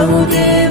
Oh dear.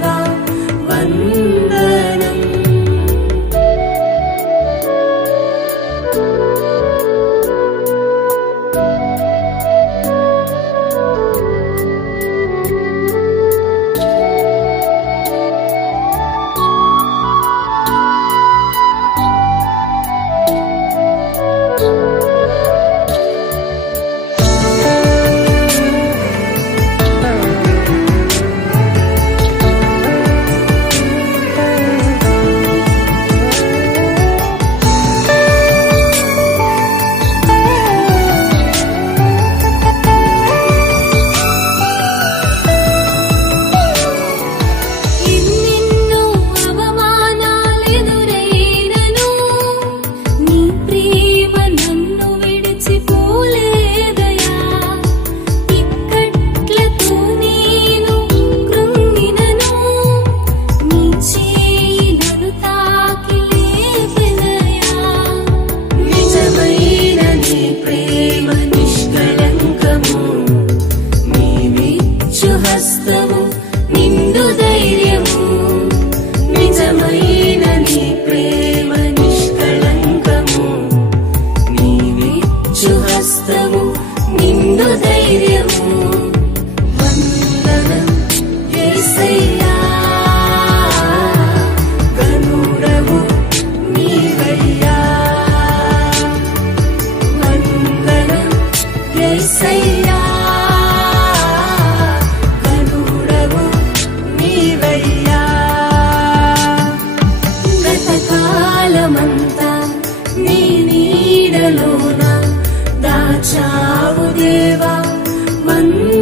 నీడలోన దాచావు దేవా వందనం